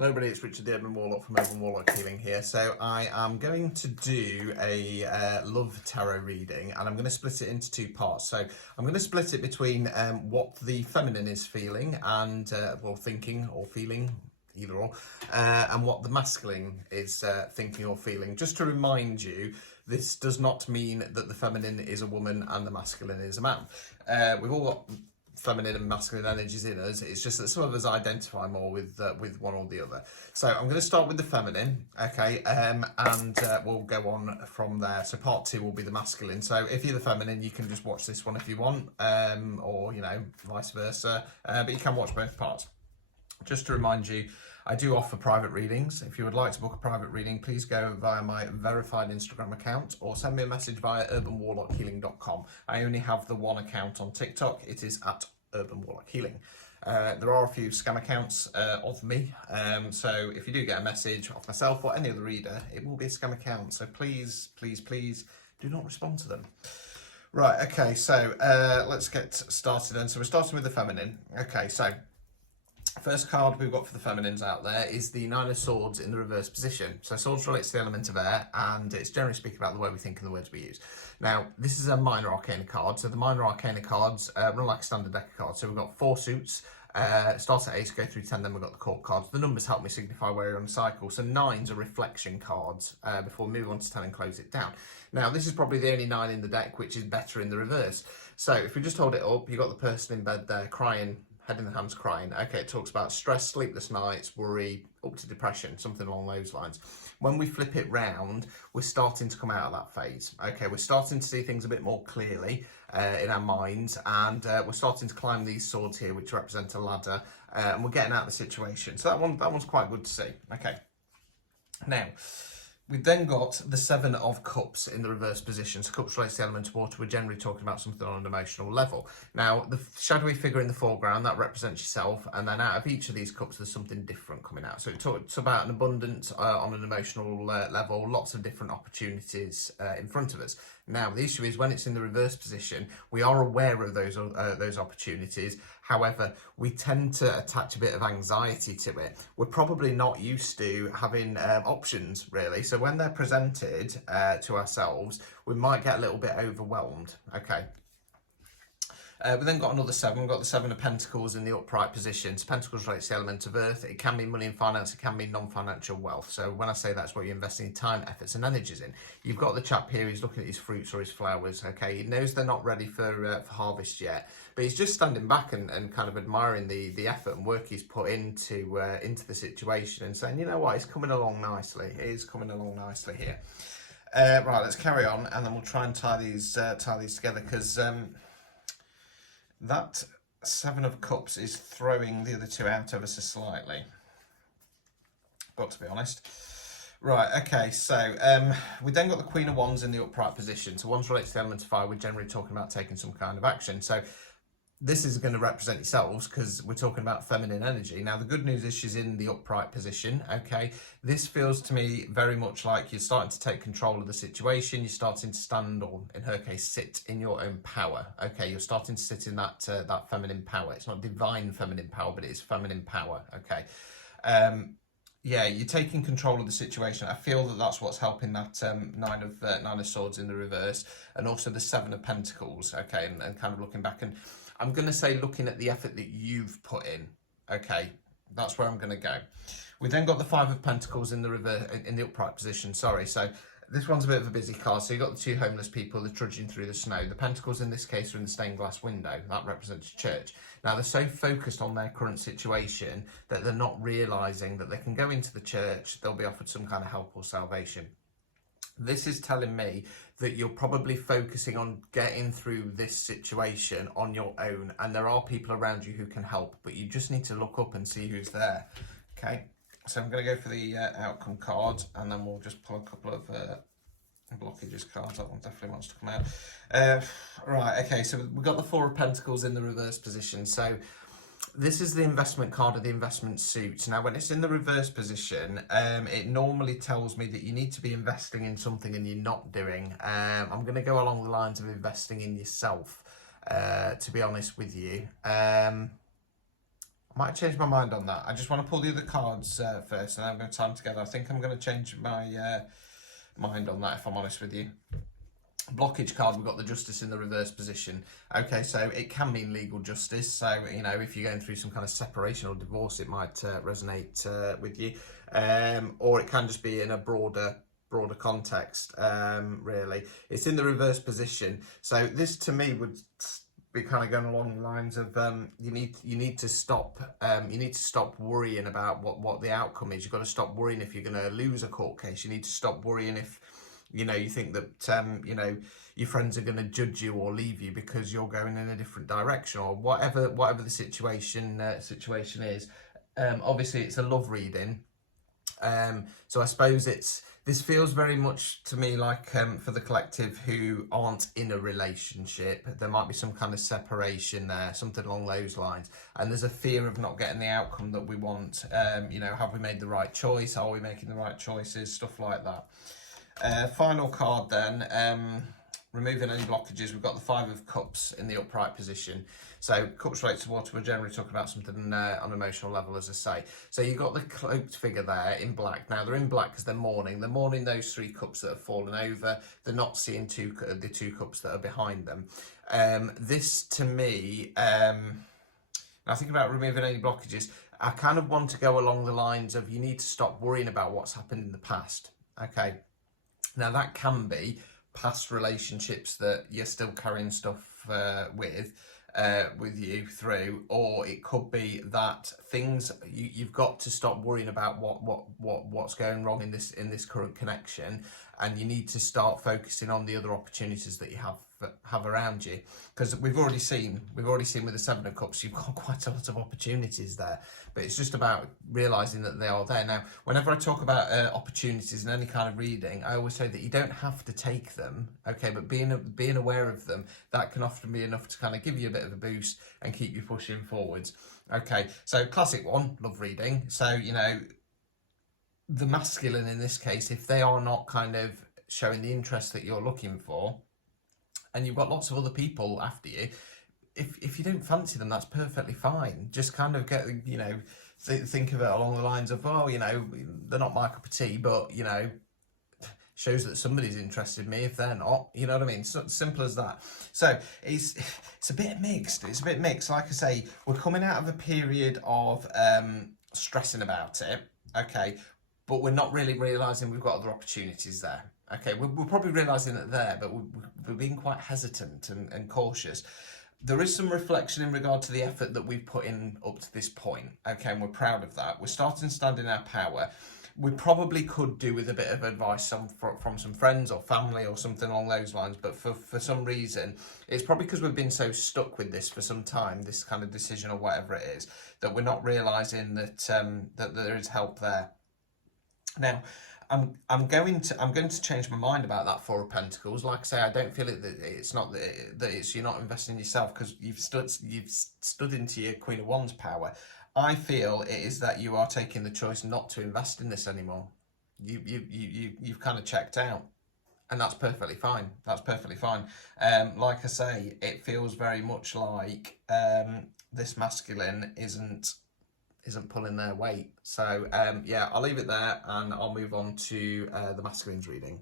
Hello everybody, it's Richard the Urban Warlock from Urban Warlock Healing here. So I am going to do a love tarot reading, and I'm going to split it into two parts. So I'm going to split it between what the feminine is feeling and well, thinking or feeling, either or, and what the masculine is thinking or feeling. Just to remind you, this does not mean that the feminine is a woman and the masculine is a man. We've all got feminine and masculine energies in us. It's just that some of us identify more with one or the other. So I'm going to start with the feminine, okay, and we'll go on from there. So part two will be the masculine. So if you're the feminine, you can just watch this one if you want, or you know, vice versa. But you can watch both parts. Just to remind you, I do offer private readings. If you would like to book a private reading, please go via my verified Instagram account or send me a message via urbanwarlockhealing.com. I only have the one account on TikTok. It is at Urban Warlock Healing. There are a few scam accounts of me, so if you do get a message of myself or any other reader, it will be a scam account. So please, please, please do not respond to them. Right, okay, so let's get started then. So we're starting with the feminine. Okay, so first card we've got for the feminines out there is the Nine of Swords in the reverse position. So swords relates to the element of air, and it's generally speaking about the way we think and the words we use. Now, this is a minor arcana card. So the minor arcana cards run like a standard deck of cards. So we've got 4 suits, start at ace, go through 10, then we've got the court cards. The numbers help me signify where you're on the cycle. So 9s are reflection cards before we move on to 10 and close it down. Now, this is probably the only 9 in the deck, which is better in the reverse. So if we just hold it up, you've got the person in bed there crying, head in the hands crying. Okay, it talks about stress, sleepless nights, worry, up to depression, something along those lines. When we flip it round, we're starting to come out of that phase. Okay, we're starting to see things a bit more clearly in our minds, and we're starting to climb these swords here, which represent a ladder, and we're getting out of the situation. So that one's quite good to see. Okay, now, we've then got the 7 of Cups in the reverse position. So cups relates to the element of water. We're generally talking about something on an emotional level. Now, the shadowy figure in the foreground, that represents yourself. And then out of each of these cups, there's something different coming out. So it talks about an abundance on an emotional level, lots of different opportunities in front of us. Now, the issue is when it's in the reverse position, we are aware of those opportunities. However, we tend to attach a bit of anxiety to it. We're probably not used to having options, really. So when they're presented to ourselves, we might get a little bit overwhelmed. Okay. We've then got another 7. We've got the 7 of Pentacles in the upright position. So Pentacles relates to the element of earth. It can be money and finance. It can be non-financial wealth. So when I say that's what you're investing time, efforts and energies in. You've got the chap here who's looking at his fruits or his flowers. Okay, he knows they're not ready for harvest yet, but he's just standing back and kind of admiring the effort and work he's put into the situation and saying, you know what, it's coming along nicely. It is coming along nicely here. Right, let's carry on, and then we'll try and tie these together, because that 7 of Cups is throwing the other 2 out ever so slightly. Got to be honest. Right, okay, so we then got the Queen of Wands in the upright position. So Wands relates to the element of fire. We're generally talking about taking some kind of action. So this is going to represent yourselves because we're talking about feminine energy. Now, the good news is she's in the upright position, okay? This feels to me very much like you're starting to take control of the situation. You're starting to stand, or in her case, sit in your own power, okay? You're starting to sit in that feminine power. It's not divine feminine power, but it is feminine power, okay? Yeah, you're taking control of the situation. I feel that that's what's helping that nine of Swords in the reverse, and also the 7 of Pentacles, okay? And kind of looking back, and I'm going to say looking at the effort that you've put in, okay? That's where I'm going to go. We then got the 5 of Pentacles in the reverse, in the upright position, sorry. So this one's a bit of a busy card. So you've got the 2 homeless people, they're trudging through the snow. The Pentacles in this case are in the stained glass window. That represents church. Now, they're so focused on their current situation that they're not realising that they can go into the church, they'll be offered some kind of help or salvation. This is telling me that you're probably focusing on getting through this situation on your own, and there are people around you who can help, but you just need to look up and see who's there. Okay, so I'm going to go for the outcome card, and then we'll just pull a couple of blockages cards. That one definitely wants to come out. Right, okay, so we've got the 4 of Pentacles in the reverse position. So this is the investment card of the investment suit. Now, when it's in the reverse position, it normally tells me that you need to be investing in something and you're not doing. I'm going to go along the lines of investing in yourself, to be honest with you. I'm might change my mind on that. I just want to pull the other cards first, and then I'm going to tie them together. I think I'm going to change my mind on that, if I'm honest with you. Blockage card, we've got the Justice in the reverse position. Okay, so it can mean legal justice. So, you know, if you're going through some kind of separation or divorce, it might resonate with you. Or it can just be in a broader context, really. It's in the reverse position. So this, to me, would be kind of going along the lines of you need to stop worrying about what the outcome is. You've got to stop worrying if you're going to lose a court case. You need to stop worrying if you think that your friends are going to judge you or leave you because you're going in a different direction, or whatever the situation is. Obviously, it's a love reading, so I suppose this feels very much to me like for the collective who aren't in a relationship, there might be some kind of separation there, something along those lines, and there's a fear of not getting the outcome that we want. Have we made the right choice? Are we making the right choices? Stuff like that. Final card then, removing any blockages. We've got the Five of Cups in the upright position. So cups related to water, we're generally talking about something on an emotional level, as I say. So you've got the cloaked figure there in black. Now they're in black because they're mourning. They're mourning those three cups that have fallen over. They're not seeing the two cups that are behind them. This to me, I think about removing any blockages. I kind of want to go along the lines of you need to stop worrying about what's happened in the past. Okay. Now that can be past relationships that you're still carrying stuff with you through, or it could be that things you've got to stop worrying about what's going wrong in this current connection, and you need to start focusing on the other opportunities that you have around you, because we've already seen with the Seven of Cups you've got quite a lot of opportunities there, but it's just about realizing that they are there. Now whenever I talk about opportunities in any kind of reading, I always say that you don't have to take them, okay, but being aware of them, that can often be enough to kind of give you a bit of a boost and keep you pushing forwards. Okay, so classic one, love reading. So the masculine in this case, if they are not kind of showing the interest that you're looking for, and you've got lots of other people after you, if you don't fancy them, that's perfectly fine. Just kind of get, think of it along the lines of, they're not my cup of tea, but, shows that somebody's interested in me if they're not, you know what I mean? So simple as that. So it's a bit mixed. It's a bit mixed. Like I say, we're coming out of a period of stressing about it, okay, but we're not really realising we've got other opportunities there. Okay, we're probably realising that there, but we're being quite hesitant and cautious. There is some reflection in regard to the effort that we've put in up to this point, okay, and we're proud of that. We're starting to stand in our power. We probably could do with a bit of advice from some friends or family or something along those lines, but for some reason, it's probably because we've been so stuck with this for some time, this kind of decision or whatever it is, that we're not realising that that there is help there. Now, I'm going to change my mind about that Four of Pentacles. Like I say, I don't feel that it's not that it's you're not investing in yourself because you've stood into your Queen of Wands power. I feel it is that you are taking the choice not to invest in this anymore. You've kind of checked out, and that's perfectly fine. That's perfectly fine. Like I say, it feels very much like this masculine isn't pulling their weight. So yeah, I'll leave it there and I'll move on to the masculines reading.